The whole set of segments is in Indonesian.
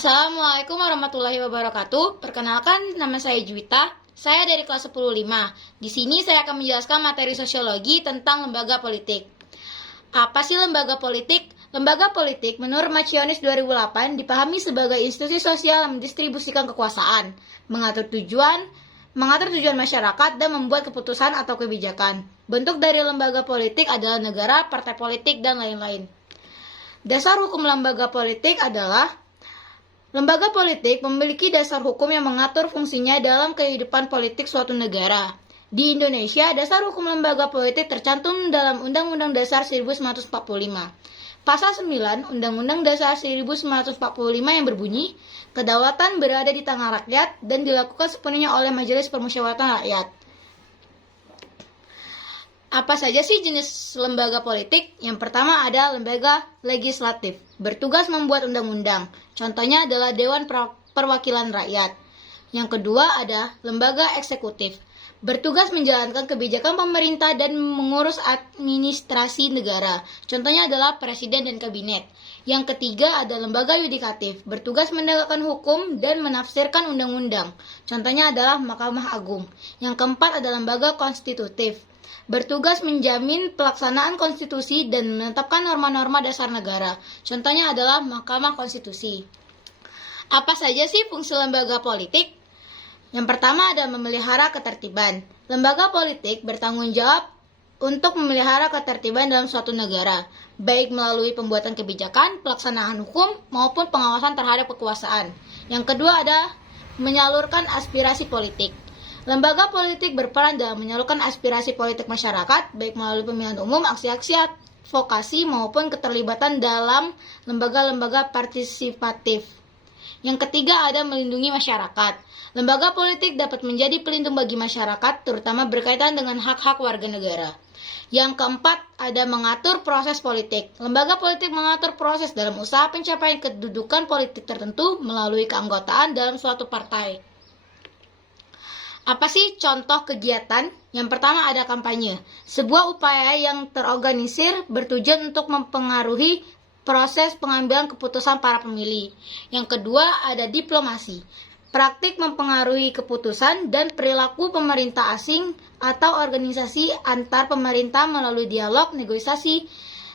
Assalamualaikum warahmatullahi wabarakatuh. Perkenalkan, nama saya Juwita. Saya dari kelas 10-5. Di sini saya akan menjelaskan materi sosiologi tentang lembaga politik. Apa sih lembaga politik? Lembaga politik menurut Macionis 2008 dipahami sebagai institusi sosial yang mendistribusikan kekuasaan, mengatur tujuan masyarakat, dan membuat keputusan atau kebijakan. Bentuk dari lembaga politik adalah negara, partai politik, dan lain-lain. Dasar hukum lembaga politik adalah lembaga politik memiliki dasar hukum yang mengatur fungsinya dalam kehidupan politik suatu negara. Di Indonesia, dasar hukum lembaga politik tercantum dalam Undang-Undang Dasar 1945. Pasal 9 Undang-Undang Dasar 1945 yang berbunyi, kedaulatan berada di tangan rakyat dan dilakukan sepenuhnya oleh Majelis Permusyawaratan Rakyat. Apa saja sih jenis lembaga politik? Yang pertama ada lembaga legislatif, bertugas membuat undang-undang. Contohnya adalah Dewan Perwakilan Rakyat. Yang kedua ada lembaga eksekutif, bertugas menjalankan kebijakan pemerintah dan mengurus administrasi negara. Contohnya adalah Presiden dan Kabinet. Yang ketiga ada lembaga yudikatif, bertugas menegakkan hukum dan menafsirkan undang-undang. Contohnya adalah Mahkamah Agung. Yang keempat ada lembaga konstitutif, bertugas menjamin pelaksanaan konstitusi dan menetapkan norma-norma dasar negara. Contohnya adalah Mahkamah Konstitusi. Apa saja sih fungsi lembaga politik? Yang pertama ada memelihara ketertiban. Lembaga politik bertanggung jawab untuk memelihara ketertiban dalam suatu negara, baik melalui pembuatan kebijakan, pelaksanaan hukum, maupun pengawasan terhadap kekuasaan. Yang kedua ada menyalurkan aspirasi politik. Lembaga politik berperan dalam menyalurkan aspirasi politik masyarakat, baik melalui pemilihan umum, aksi-aksi advokasi, maupun keterlibatan dalam lembaga-lembaga partisipatif. Yang ketiga ada melindungi masyarakat. Lembaga politik dapat menjadi pelindung bagi masyarakat, terutama berkaitan dengan hak-hak warga negara. Yang keempat ada mengatur proses politik. Lembaga politik mengatur proses dalam usaha pencapaian kedudukan politik tertentu melalui keanggotaan dalam suatu partai. Apa sih contoh kegiatan? Yang pertama ada kampanye, sebuah upaya yang terorganisir bertujuan untuk mempengaruhi proses pengambilan keputusan para pemilih. Yang kedua ada diplomasi, praktik mempengaruhi keputusan dan perilaku pemerintah asing atau organisasi antar pemerintah melalui dialog, negosiasi,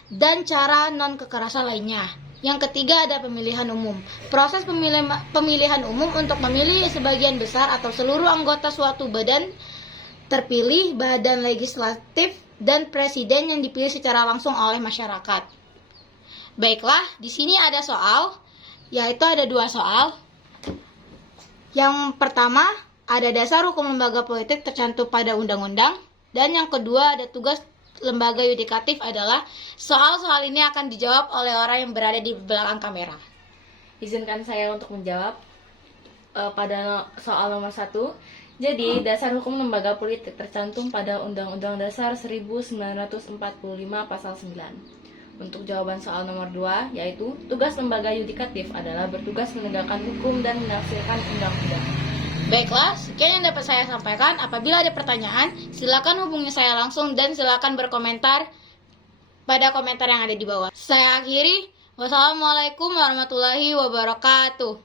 dan cara non-kekerasan lainnya. Yang ketiga ada pemilihan umum. Proses pemilihan umum untuk memilih sebagian besar atau seluruh anggota suatu badan terpilih, badan legislatif, dan presiden yang dipilih secara langsung oleh masyarakat. Baiklah, di sini ada soal, yaitu ada 2 soal. Yang pertama, ada dasar hukum lembaga politik tercantum pada undang-undang, dan yang kedua ada tugas lembaga yudikatif adalah soal-soal ini akan dijawab oleh orang yang berada di belakang kamera. Izinkan saya untuk menjawab pada soal nomor 1. Jadi, dasar hukum lembaga politik tercantum pada Undang-Undang Dasar 1945 pasal 9. Untuk jawaban soal nomor 2, yaitu tugas lembaga yudikatif adalah bertugas menegakkan hukum dan menafsirkan undang-undang. Baiklah, sekian yang dapat saya sampaikan. Apabila ada pertanyaan, silakan hubungi saya langsung dan silakan berkomentar pada komentar yang ada di bawah. Saya akhiri. Wassalamualaikum warahmatullahi wabarakatuh.